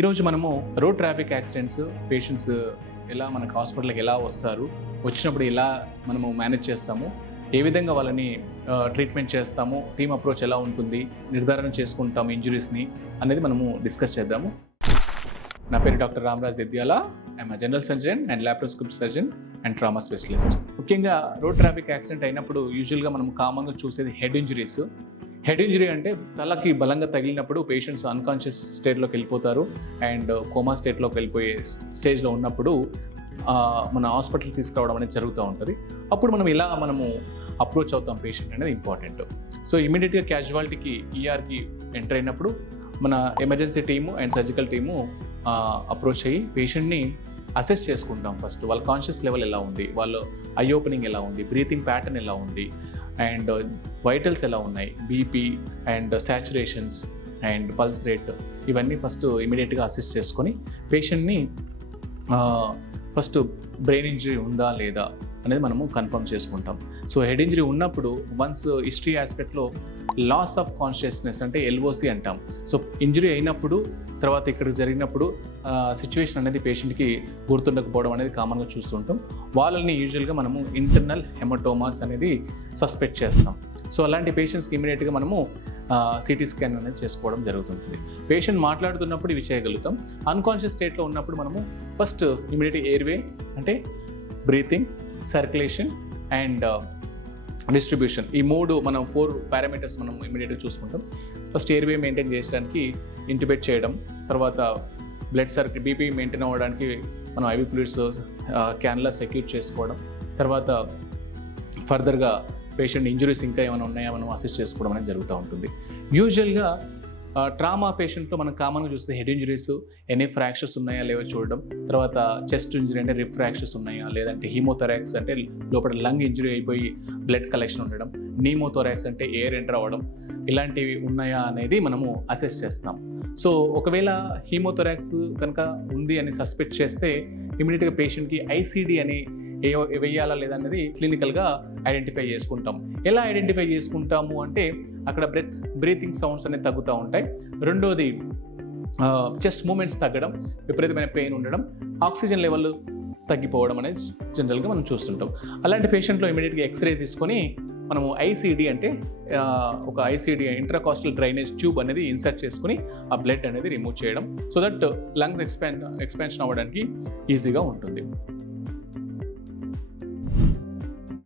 ఈరోజు మనము road traffic accidents patients ఎలా మనకు హాస్పిటల్కి ఎలా వస్తారు, వచ్చినప్పుడు ఎలా మనము మేనేజ్ చేస్తాము, ఏ విధంగా వాళ్ళని ట్రీట్మెంట్ చేస్తాము, టీమ్ అప్రోచ్ ఎలా ఉంటుంది, నిర్ధారణ చేసుకుంటాము ఇంజురీస్ని అనేది మనము డిస్కస్ చేద్దాము. నా పేరు doctor Ramaraj Dedyala. I'm general surgeon and laparoscopic surgeon and trauma specialist. ముఖ్యంగా రోడ్ ట్రాఫిక్ యాక్సిడెంట్ అయినప్పుడు యూజువల్గా మనం కామన్గా చూసేది హెడ్ ఇంజరీస్. హెడ్ ఇంజరీ అంటే తలకి బలంగా తగిలినప్పుడు పేషెంట్స్ అన్కాన్షియస్ స్టేట్లోకి వెళ్ళిపోతారు అండ్ కోమా స్టేట్లోకి వెళ్ళిపోయే స్టేజ్లో ఉన్నప్పుడు మన హాస్పిటల్కి తీసుకురావడం అనేది జరుగుతూ ఉంటుంది. అప్పుడు మనము అప్రోచ్ అవుతాం పేషెంట్ అనేది ఇంపార్టెంట్. సో ఇమీడియట్గా క్యాజువాలిటీకి ఈఆర్కి ఎంటర్ అయినప్పుడు మన emergency team and surgical team approach అయ్యి పేషెంట్ని అసెస్ చేసుకుంటాం. ఫస్ట్ వాళ్ళ కాన్షియస్ లెవెల్ ఎలా ఉంది, వాళ్ళ ఐ ఓపెనింగ్ ఎలా ఉంది, బ్రీతింగ్ ప్యాటర్న్ ఎలా ఉంది, అండ్ వైటల్స్ ఎలా ఉన్నాయి, BP and saturations and pulse rate, ఇవన్నీ ఫస్ట్ ఇమీడియట్గా అసెస్ చేసుకొని పేషెంట్ని ఫస్ట్ బ్రెయిన్ ఇంజరీ ఉందా లేదా అనేది మనము కన్ఫర్మ్ చేసుకుంటాం. సో హెడ్ ఇంజరీ ఉన్నప్పుడు వన్స్ హిస్టరీ ఆస్పెక్ట్లో లాస్ ఆఫ్ కాన్షియస్నెస్ అంటే ఎల్ఓసి అంటాం. సో ఇంజరీ అయినప్పుడు తర్వాత ఇక్కడికి జరిగినప్పుడు సిచ్యువేషన్ అనేది పేషెంట్కి గుర్తుండకపోవడం అనేది కామన్గా చూస్తుంటాం. వాళ్ళని యూజువల్గా మనము ఇంటర్నల్ హెమటోమాస్ అనేది సస్పెక్ట్ చేస్తాం. సో అలాంటి పేషెంట్స్కి ఇమీడియట్గా మనము సిటీ స్కాన్ అనేది చేసుకోవడం జరుగుతుంటుంది. పేషెంట్ మాట్లాడుతున్నప్పుడు ఇవి చేయగలుగుతాం. అన్కాన్షియస్ స్టేట్లో ఉన్నప్పుడు మనము ఫస్ట్ ఇమీడియట్ ఎయిర్వే అంటే బ్రీతింగ్, సర్క్యులేషన్ అండ్ డిస్ట్రిబ్యూషన్, ఈ మనం 4 పారామీటర్స్ మనం ఇమీడియట్గా చూసుకుంటాం. ఫస్ట్ ఎయిర్వే మెయింటైన్ చేయడానికి ఇంటిబేట్ చేయడం, తర్వాత బ్లడ్ సర్కిల్ బీపీ మెయింటైన్ అవ్వడానికి మనం ఐవి ఫ్లూయిడ్స్ క్యాన్లా సెక్యూర్ చేసుకోవడం, తర్వాత ఫర్దర్గా పేషెంట్ ఇంజురీస్ ఇంకా ఏమైనా ఉన్నాయా మనం అసెస్ చేసుకోవడం అనేది జరుగుతూ ఉంటుంది. యూజువల్గా ట్రామా పేషెంట్లో మనం కామన్గా చూస్తే హెడ్ ఇంజరీస్, ఎనీ ఫ్రాక్చర్స్ ఉన్నాయా లేవో చూడడం, తర్వాత చెస్ట్ ఇంజరీ అంటే రిబ్ ఫ్రాక్చర్స్ ఉన్నాయా, లేదంటే హీమోథొరాక్స్ అంటే లోపల లంగ్ ఇంజరీ అయిపోయి బ్లడ్ కలెక్షన్ ఉండడం, నీమోథొరాక్స్ అంటే ఎయిర్ ఎంటర్ అవ్వడం, ఇలాంటివి ఉన్నాయా అనేది మనము అసెస్ చేస్తాం. సో ఒకవేళ హీమోథొరాక్స్ కనుక ఉంది అని సస్పెక్ట్ చేస్తే ఇమీడియట్గా పేషెంట్కి ఐసీడీ అని వేయాలా లేదన్నది క్లినికల్గా ఐడెంటిఫై చేసుకుంటాం. ఎలా ఐడెంటిఫై చేసుకుంటాము అంటే అక్కడ బ్రీతింగ్ సౌండ్స్ అనేవి తగ్గుతూ ఉంటాయి. రెండోది చెస్ట్ మూమెంట్స్ తగ్గడం, విపరీతమైన పెయిన్ ఉండడం, ఆక్సిజన్ లెవెల్ తగ్గిపోవడం అనేది జనరల్గా మనం చూస్తుంటాం. అలాంటి పేషెంట్లో ఇమీడియట్గా ఎక్స్రే తీసుకొని మనము ఐసీడీ అంటే ఒక ఐసీడీ ఇంట్రాకాస్టల్ డ్రైనేజ్ ట్యూబ్ అనేది ఇన్సర్ట్ చేసుకుని ఆ బ్లడ్ అనేది రిమూవ్ చేయడం, సో దట్ లంగ్స్ ఎక్స్పాన్షన్ అవ్వడానికి ఈజీగా ఉంటుంది.